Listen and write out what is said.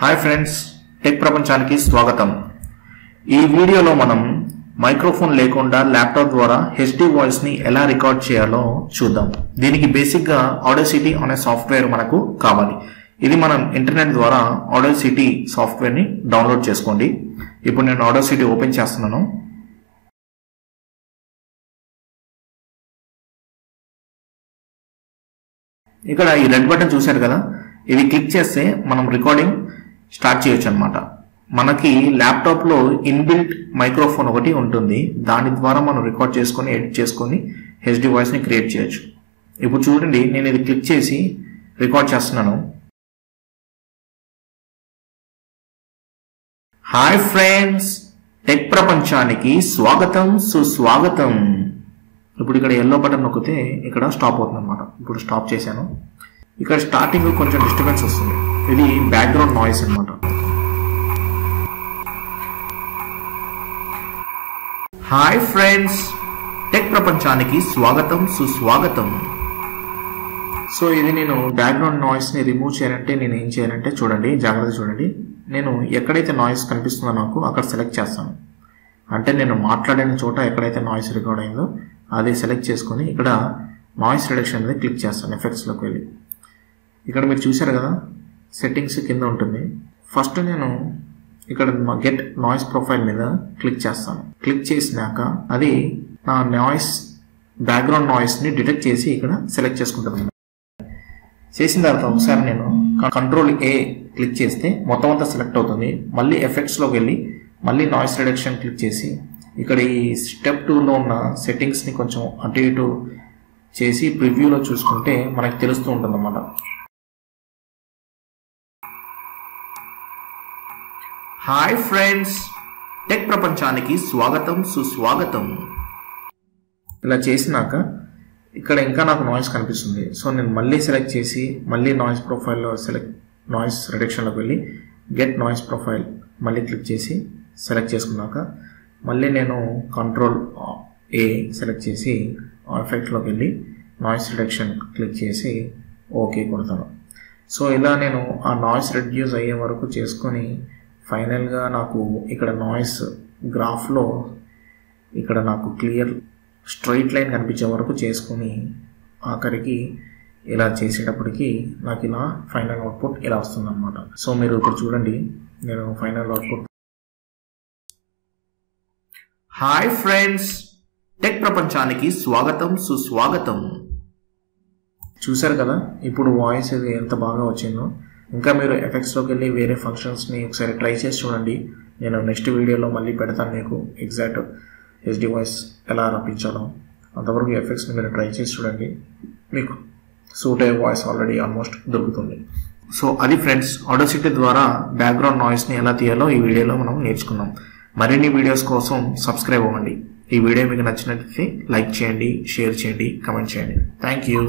Hi friends, tech ప్రపంచానికి స్వాగతం. ఈ వీడియోలో మనం మైక్రోఫోన్ లేకుండా ల్యాప్టాప్ ద్వారా హెచ్డి వాయిస్ ని ఎలా రికార్డ్ చేయాలో చూద్దాం. దీనికి బేసిక్ గా ఆడోసిటీ అనే సాఫ్ట్వేర్ మనకు కావాలి. ఇది మనం ఇంటర్నెట్ ద్వారా ఆడోసిటీ సాఫ్ట్వేర్ ని డౌన్లోడ్ చేసుకోండి. ఇప్పుడు నేను ఆడోసిటీ ఓపెన్ చేస్తున్నాను. ఇక్కడ ఈ రెడ్ బటన్ చూశారు కదా, ఇది క్లిక్ చేస్తే మనం రికార్డింగ్ స్టార్ట్ చేయొచ్చు అనమాట. మనకి ల్యాప్టాప్ లో ఇన్బిల్ట్ మైక్రోఫోన్ ఒకటి ఉంటుంది. దాని ద్వారా మనం రికార్డ్ చేసుకొని ఎడిట్ చేసుకొని హెచ్డి వాయిస్ ని క్రియేట్ చేయొచ్చు. ఇప్పుడు చూడండి, నేను ఇది క్లిక్ చేసి రికార్డ్ చేస్తున్నాను. హాయ్ ఫ్రెండ్స్, టెక్ ప్రపంచానికి స్వాగతం, సుస్వాగతం. ఇప్పుడు ఇక్కడ ఎల్లో బటన్ నొక్కితే ఇక్కడ స్టాప్ అవుతుంది అనమాట. ఇప్పుడు స్టాప్ చేశాను. ఇక్కడ స్టార్టింగ్ కొంచెం డిస్టర్బెన్స్ వస్తుంది. ఇది బ్యాక్గ్రౌండ్ నాయిస్ అనమాట. హాయ్ ఫ్రెండ్స్, టెక్ ప్రపంచానికి స్వాగతం, సుస్వాగతం. సో ఇది నేను బ్యాక్గ్రౌండ్ నాయిస్ ని రిమూవ్ చేయాలంటే నేను ఏం చేయాలంటే చూడండి, జాగ్రత్త చూడండి. నేను ఎక్కడైతే నాయిస్ కనిపిస్తుందో నాకు అక్కడ సెలెక్ట్ చేస్తాను. అంటే నేను మాట్లాడిన చోట ఎక్కడైతే నాయిస్ రికార్డ్ అయిందో అది సెలెక్ట్ చేసుకొని ఇక్కడ నాయిస్ రిడక్షన్ అనేది క్లిక్ చేస్తాను. ఎఫెక్ట్స్లోకి వెళ్ళి ఇక్కడ మీరు చూసారు కదా, సెట్టింగ్స్ కింద ఉంటుంది. ఫస్ట్ నేను ఇక్కడ గెట్ నాయిస్ ప్రొఫైల్ మీద క్లిక్ చేస్తాను. క్లిక్ చేసినాక అది నా నాయిస్ బ్యాక్గ్రౌండ్ నాయిస్ని డిటెక్ట్ చేసి ఇక్కడ సెలెక్ట్ చేసుకుంటుంది. చేసిన తర్వాత ఒకసారి నేను కంట్రోల్ ఏ క్లిక్ చేస్తే మొత్తం అంతా సెలెక్ట్ అవుతుంది. మళ్ళీ ఎఫెక్ట్స్లోకి వెళ్ళి మళ్ళీ నాయిస్ రిడక్షన్ క్లిక్ చేసి ఇక్కడ ఈ స్టెప్ 2లో ఉన్న సెట్టింగ్స్ని కొంచెం అటు ఇటు చేసి ప్రివ్యూలో చూసుకుంటే మనకి తెలుస్తూ ఉంటుంది అన్నమాట. హాయ్ ఫ్రెండ్స్, టెక్ ప్రపంచానికి స్వాగతం, సుస్వాగతం. ఇలా చేసినాక ఇక్కడ ఇంకా నాకు నాయిస్ కనిపిస్తుంది. సో నేను మళ్ళీ సెలెక్ట్ చేసి మళ్ళీ నాయిస్ ప్రొఫైల్లో నాయిస్ రిడక్షన్లోకి వెళ్ళి గెట్ నాయిస్ ప్రొఫైల్ మళ్ళీ క్లిక్ చేసి సెలెక్ట్ చేసుకున్నాక మళ్ళీ నేను కంట్రోల్ ఏ సెలెక్ట్ చేసి ఎఫెక్ట్లోకి వెళ్ళి నాయిస్ రిడక్షన్ క్లిక్ చేసి ఓకే కొడతాను. సో ఇలా నేను ఆ నాయిస్ రెడ్యూస్ అయ్యే వరకు చేసుకొని ఫైనల్గా నాకు ఇక్కడ నాయిస్ గ్రాఫ్లో ఇక్కడ నాకు క్లియర్ స్ట్రైట్ లైన్ కనిపించే వరకు చేసుకొని ఆఖరికి ఇలా చేసేటప్పటికి నాకు ఇలా ఫైనల్ అవుట్పుట్ ఇలా వస్తుంది అనమాట. సో మీరు ఇప్పుడు చూడండి, నేను final output. Hi friends, tech ప్రపంచానికి స్వాగతం, సుస్వాగతం. చూసారు కదా ఇప్పుడు వాయిస్ ఇది ఎంత బాగా వచ్చిందో. ఇంకా మీరు ఎఫెక్ట్స్లోకి వెళ్ళి వేరే ఫంక్షన్స్ని ఒకసారి ట్రై చేసి చూడండి. నేను నెక్స్ట్ వీడియోలో మళ్ళీ పెడతాను మీకు ఎగ్జాక్ట్ హెచ్డి వాయిస్ ఎలా రప్పించాలో. అంతవరకు ఎఫెక్ట్స్ని మీరు ట్రై చేసి చూడండి, మీకు సూట్ అయ్యే వాయిస్ ఆల్రెడీ ఆల్మోస్ట్ దొరుకుతుంది. సో అది ఫ్రెండ్స్, ఆడోసిటీ ద్వారా బ్యాక్గ్రౌండ్ నాయిస్ని ఎలా తీయాలో ఈ వీడియోలో మనం నేర్చుకున్నాం. మరిన్ని వీడియోస్ కోసం సబ్స్క్రైబ్ అవ్వండి. ఈ వీడియో మీకు నచ్చినట్లయితే లైక్ చేయండి, షేర్ చేయండి, కమెంట్ చేయండి. Thank you.